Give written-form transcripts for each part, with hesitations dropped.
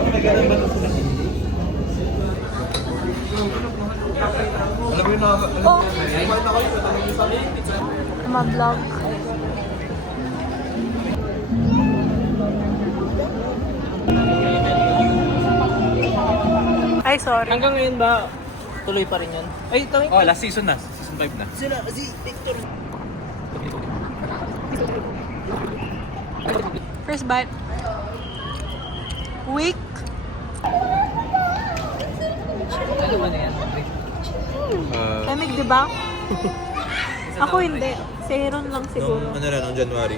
ko may ganun ba ito sila? Alam mo yun na... Oh! Ma-vlog. Ay, sorry. Hanggang ngayon ba, tuloy pa rin yun? Ay, tawag Oh, last season na. Season 5 na. sila, si Victor. First bite. Weak. Ano ba na yan? Lamig, di ba? Ako hindi. Seron lang siguro. Ano na, noong January.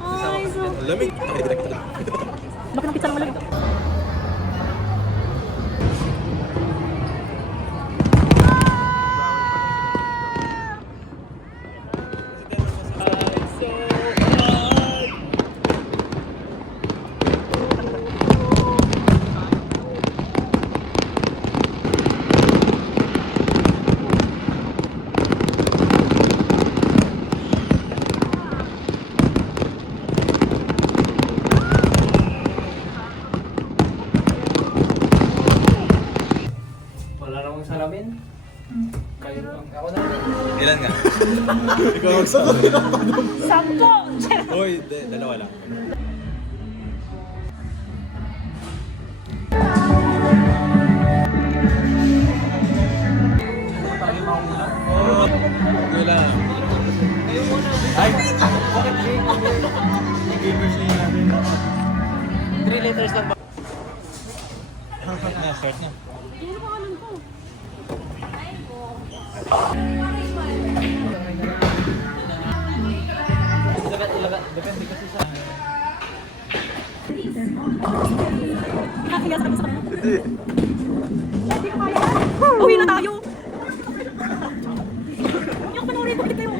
Ay, so... Lamig. Bakit ng pizza ng malamig? Wala namang salamin. Kayo lang. Ako na. Ilan nga? Ikaw magsagot. Sampo! Hoy, dalawa lang. Wala. Ay! Bakit gamers na natin? 3 liters lang ba? Na, start na. Depende kasi sa... Nakakaya sa kanya sa kanya. Hindi ko kaya. Uwi na tayo! Yung panoorin ko, kayo. Ano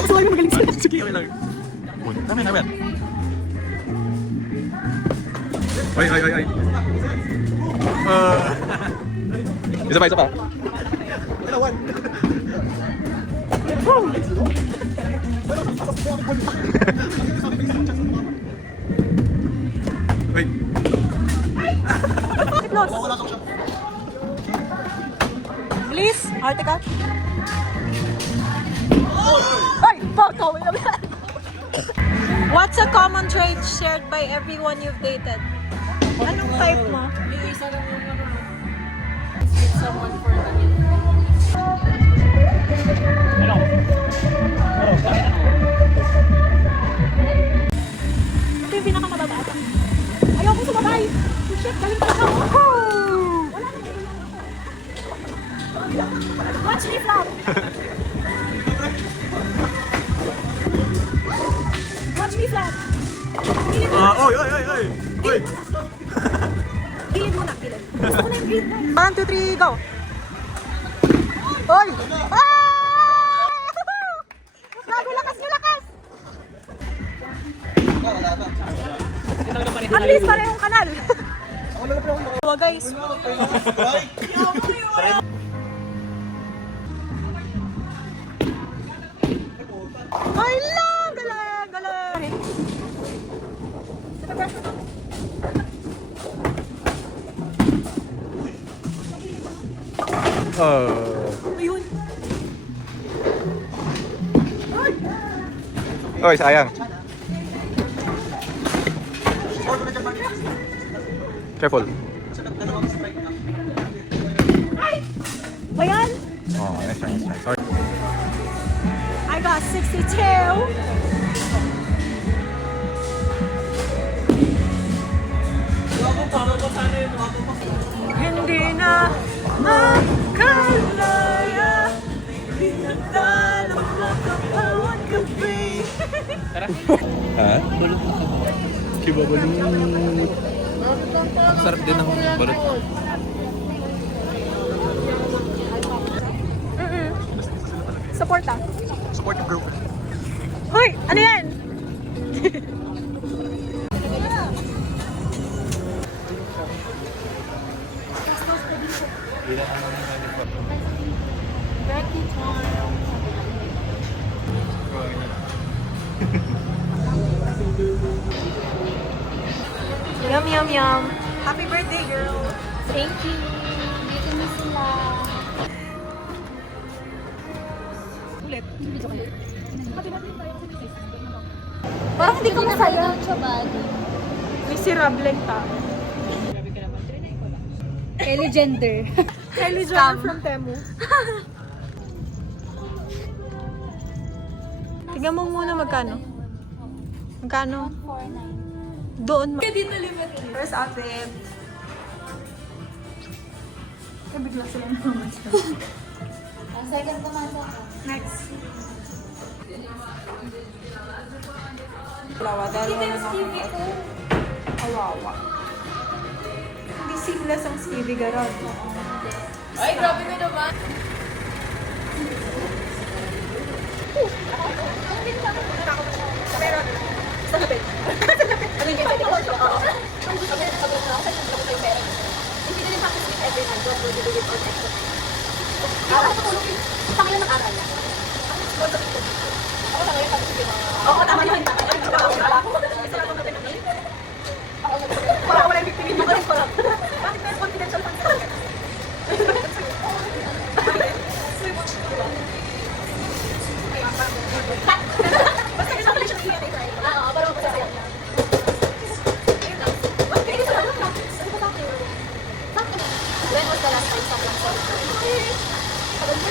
kasuha yung magaling sila? Sige, okay lang. Tama yan. Ay. Isa pa. Dalawan. Wait. Close. Please, Artica. Ay, photo. What's a common trait shared by everyone you've dated? Anong type mo? Isa lang yung ano. Meet someone for the minute. Ano? Ito yung pinakamababa. Ayaw ko sumabay. Shit, galing talaga ako. Wala na. Watch me flop. Watch me flop. Gilid muna. Oy! Gilid muna, gilid. Gusto ko na yung gilid mo. 1, 2, 3, go. Oy! Lago, lakas nyo, lakas! At least parehong kanal. Oh, guys. Ay lang! Galing! Ayun. Oy, sayang. Careful. Bayan? Oh, nice try. Sorry. I got 62. Hindi na makalaya. Pinagdalong na kapawang gabi. Ha? Kiba balut. Ang sarap din ng balut. Support ah. Support yung group. Hoy! Ano yan? Yum, yum, yum. Happy birthday, girl. Thank you. Dito na sila. Ulit. Parang hindi ko masaya. Miserable ta. Kylie Jenner. Kylie Jenner from Temu. Tingnan mo muna magkano. Magkano? 4.9. Doon. First outfit. Bigla sila naman. Ang second kumasa ko. Next. Lawa, dahil wala na akong kawawa. Hindi seamless ang Stevie Garage. Ay, grabe ka naman. Pero, sa lapit. Ano yung pwede ko? Oo. Hindi din practice with every time. What will you do with all extra? Aral. Pangilan ng aral. Ako lang ngayon practice with Oo, tama yun. Wala ko lang 50 minutes. Bakit may confidential fans ka? Basta isang collection of DNA tayo. Oo, parang masasaya. When was the last time someone saw you?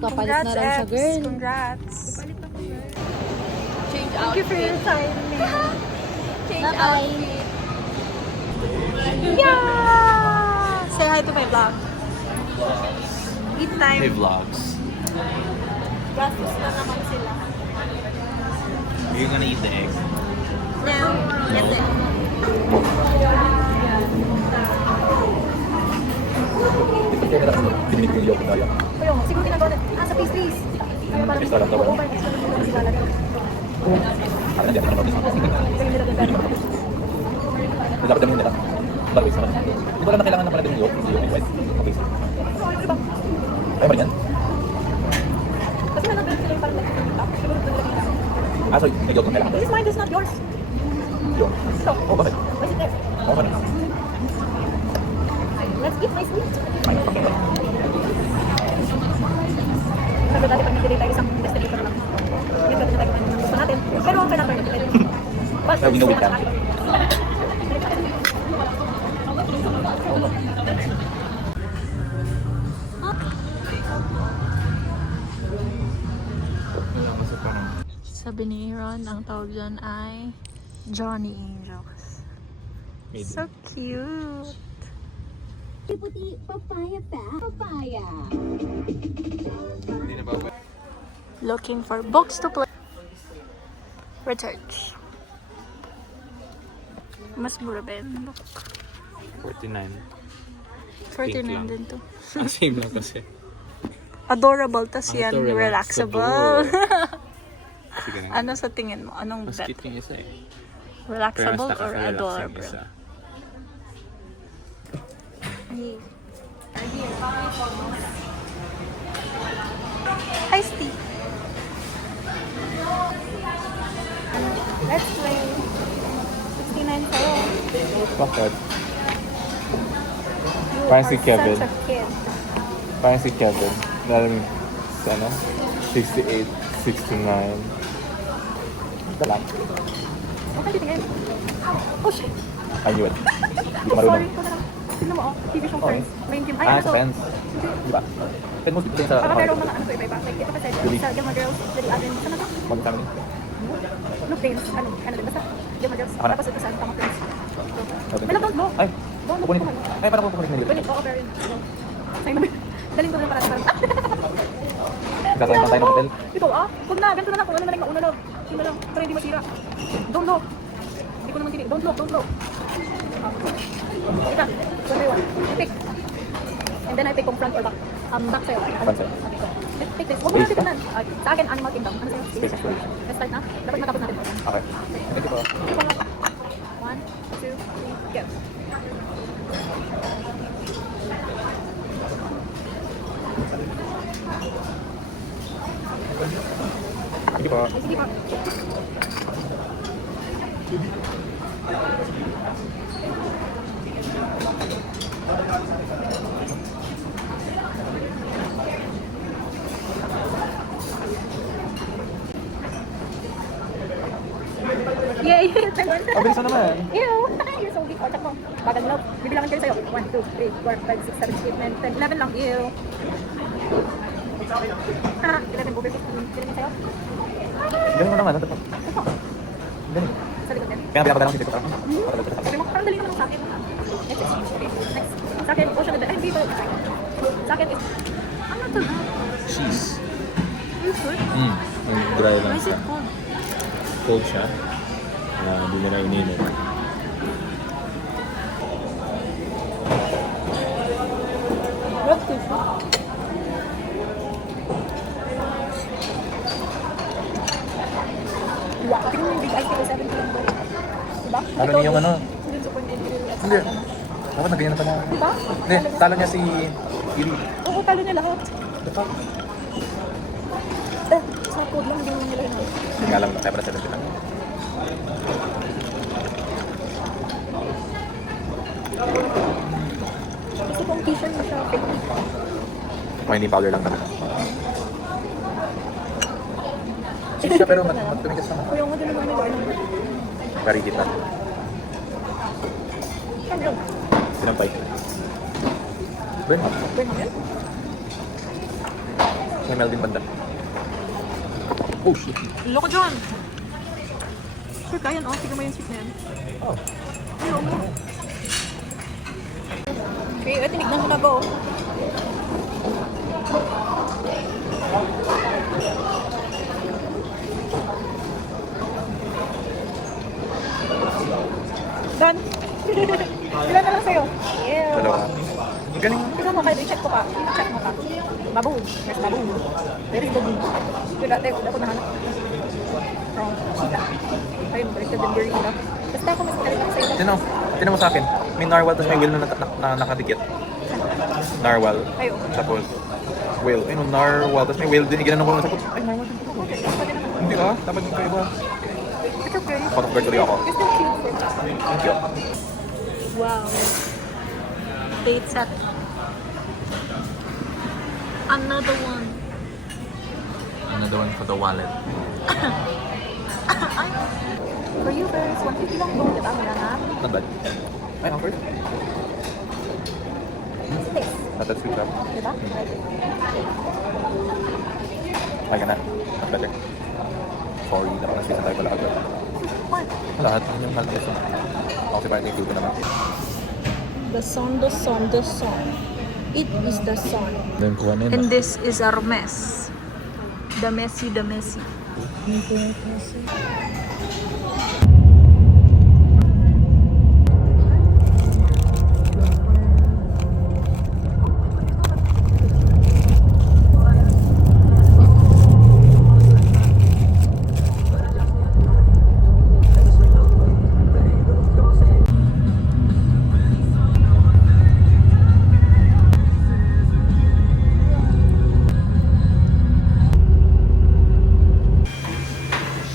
Papalit na raw siya, girl. Congrats. Change Thank you for your time, man. Bye-bye. Yeah! Say hi to my vlog. Eat time. Hey vlogs. Gastos na naman sila. You're gonna eat the egg. No. Yes, eh. Pero, siguro ginagawa na. Sa pastries. Kaya parang over extra na yung sigalan. Dapat namin nila. Barwis naman. Hindi ko lang na kailangan na pala din yung yolk, hindi yung egg white. Okay. Kaya ba yan? Kasi may nag-build sila yung parang nag-build. Siguro doon lang yung So may yolk na kailangan. This is mine, this is not yours. Yolk. So, Oh, bakit? why is it there? Okay na. Let's eat my sweet. Ay, okay. Sabi dati pag nag-delay tayo isang investigator lang. Hindi pwede na tayo kumain ng gusto natin. Pero okay na tayo. But, We know we can. Sabi ni Ron, ang tawag dyan ay Johnny Angels. So cute! Puti papaya pa. Papaya. Looking for books to play. Research. Mas mura ba yun? Look. 49. 49 din to. Ang same lang kasi. Adorable, tas Ano yan to, relaxable. Sige na. Ano sa tingin mo? Anong Mas bet? cute yung isa eh. Pero mas Relaxable or nakaka-relax yung adorable? isa. Ay. Hi, Steve. Let's play. 69 sa'yo. Bakit? You Parang are si Kevin. such a kid. Parang si Kevin. Dalaming sa ano? 68, 69. Ito lang. Okay, titingin. Oh, shit. Ayun. Hindi ko Sorry marunong. ko na lang. Tignan mo, oh. TV show Okay. Friends. Main game. Ay, Ah, ano sa to? friends. Di ba? Pero most people sa Parang pero mga ano to, iba-iba. Like, ito kasi, Really? sa Gilmore Girls, Lily Allen. Saan na to? mag-family. Look, Dance. Ano din, basta Gilmore Girls. Ano? Tapos ito sa Tama Friends. Okay. Wala, don't look. Ay, Don't look. kukunin ko. Ay, parang kukunin ko na Wait, dito. oo, pero yun. Sa'yo na. Daling ko na para sa Kasama na tayo ng hotel. Ito ah, huwag na, ganito na lang, kung ano na lang, mauna lang. Yun na lang, para hindi masira. Don't look. Hindi ko naman tini. Don't look, don't look. Ika, what do you want? Pick. And then I pick kung front or back. Back sa'yo. Front sa'yo. Take this. Huwag mo na tignan. Sa akin, Animal Kingdom. Ano sa'yo? Space exploration. Let's start na. Dapat matapos natin. Okay. Thank you po. Keep on lang. 1, 2, 3, go. Thank you po. Sige pa. Yay! Taiwan. Mabilis na naman. Ew! You're so weak. O, check mo. Bagal loob. Bibilangan kayo sa'yo. 1, 2, 3, 4, 5, 6, 7, 8, 9, 10, 11 lang. Ew! Ha? 11 over 15. Bilangan sa'yo? Ganun mo naman. Ganun. Sa likod din. Kaya pinapagano'n si Tito. Sabi mo, parang dali naman sa akin. Next. Next. Sa akin, ocean na. Ay, dito. Sa akin is... Ano to? Cheese. Are you sure? Ang dry Why lang is siya. it cold? Cold siya. Hindi nila ininit. What's this? Wow, tingnan mo yung big ice ko 70 lang daw. Diba? Talo niya yung ano? Hindi sa point Hindi. Dapat na ganyan na pala. Diba? Hindi, talo niya si Iri. Oo, talo niya lahat. Dapat. Sa code lang, hindi mo nila yun. Hindi nga lang, kaya pala 70 lang. Kasi kung t-shirt mo siya, fake. Hindi powder lang naman. Cheese siya pero tumigas naman. Kuya nga din naman nila. Very heat na. Ano yun? Sinampay. Burn up. Burn mo yun? May Melvin banda. Oh shit. Loko dyan! Sure ka yan, oh. Tignan mo yung sweet na yan. Oh. Ayaw mo. Okay, tinignan mo na ba, oh. Done. Ilan na lang sa'yo? Ew. Dalawa. Galing. Tignan mo kayo, i-check ko pa. I-check mo pa. Baboon. Where's baboon? Where is baboon? Wala tayo, ako nahanap. From cheetah. Ayun, balik ka din gorilla. Basta ako mas kalit ako sa'yo. Tinan mo sa akin. May narwhal tapos may whale na nakadikit. Narwhal. Ayun. Tapos whale. Ayun, narwhal. Tapos may whale din. Ginanong ko lang sa puto. Ay, narwhal din po. Hindi ah. Dapat yung kayo ba? It's okay. Out of bird tuloy ako. You're still cute for that. Thank you. Wow. Date set. Another one. Another one for the wallet. For you guys, 150 lang po. Diba? Mura na. Not bad. Ay, offered. Taste. Not that sweet, Diba? Ay ka na. Not better. Sorry, nakakasweet na tayo pala agad. What? Lahat. Yun yung mahal na gusto. Ako si Parang may ko naman. The sun, the sun, the sun. It is the sun. Then kuha na And this is our mess. The messy, the messy.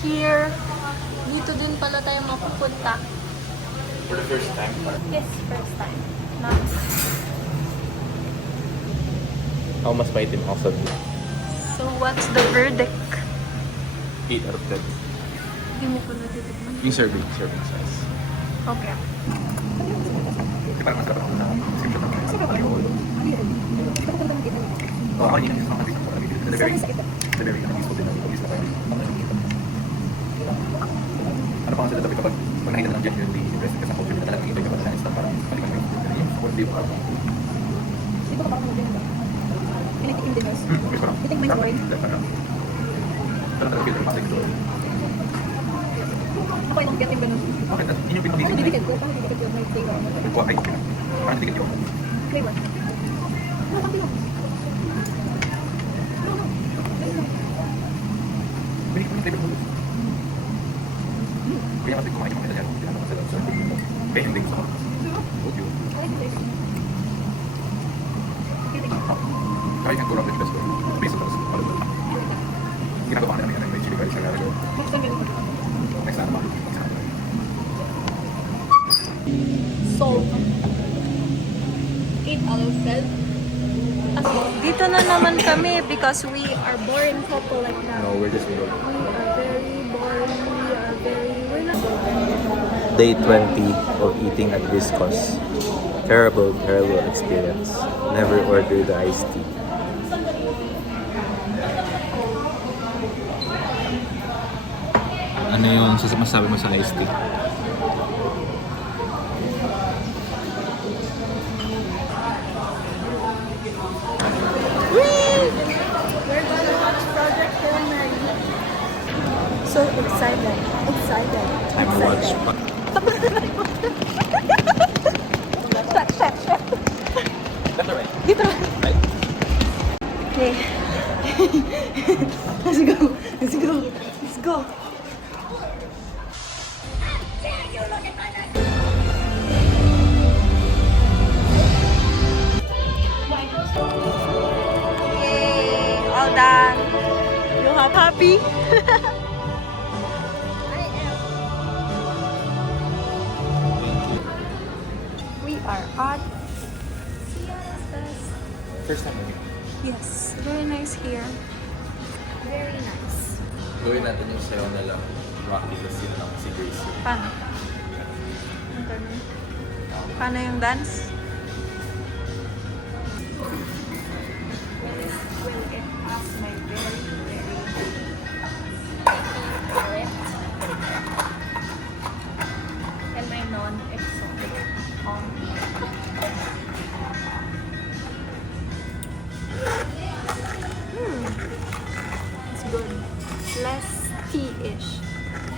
Here, dito din pala tayo mapupunta. For the first time. Yes, first time. Nice. How mas maitim ang sabi? So, what's the verdict? 8 out of 10. Hindi mo pala titignan. Yung serving size. Okay. Di parang masarap ako na screenshot ako. Oh, ako yun. The very useful din ang pag-isip ako. Ano pa ang sila kapag nakita ng genuinely impressive ka sa culture na talagang ito yung kapag na-install para palikan mo yung support view para Di ba kapag mag-din ba? Pinitikim din yours. okay, parang You think mine's boring? parang talagang filter pa ito. Ako yung getting ganun. Okay, yun yung Ano pinag-isip didikit ko? Paano didikit yung may flavor? ay, okay na. Parang ticket yun. Flavor. Ano, pati mo? Hindi ko yung flavor mo. Kaya kasi kumain yung mga kailangan ko tinanong sa loob. Kaya hindi ko sa mga. Audio. Ay, hindi. Kaya yung kurang ng best way. Based on those. Ginagawa na namin yan. May chili curry sa lalagay. Next time, ganun. Next time naman. Salt. 8 out of 10. Dito na naman kami because we are boring couple like now. No, we're just broke. We are very boring. We're not Day 20 of eating at Viscos. Terrible experience. Never order the iced tea. Ano yung masabi mo sa iced tea? We're gonna watch Project Hail Mary. So excited. Time to watch. Left or right? Dito. Right. Okay. Let's go. Yay! All done. You have happy? We are at First time again. yes, very nice here. Very nice. Gawin natin yung sayo na lang. Rocky kasi yun lang si Grace. Paano? Paano yung dance? And my non-exotic It's good. Less tea-ish.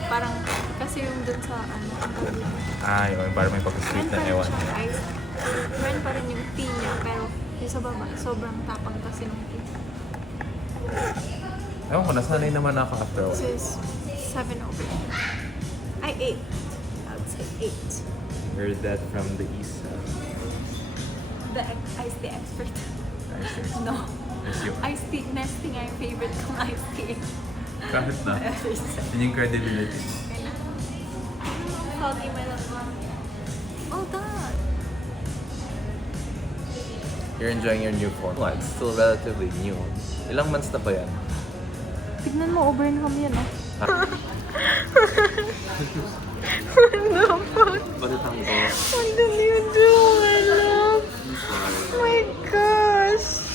Parang, kasi yung dun sa ano, ang tawag dito. Ay, parang may pag-sweet Meron pa na rin ewan. siyang ice. Meron pa rin yung tea niya, pero yung sa baba, sobrang tapang kasi ng tea. Ewan ko, nasanay naman ako after a This while. is 7 over. Ay, 8. I would say 8. Heard that from the east. Ice tea expert. Nice. No. Yes, you. Ice tea, nesting nga yung favorite kong ice tea. Kahit na. Yun yung credibility. Foggy my love. All done. You're enjoying your new phone. Well, it's still relatively new. Ilang months na pa yan? Tignan mo, over na kami yan, oh. What did What did you do, my love? Oh my gosh.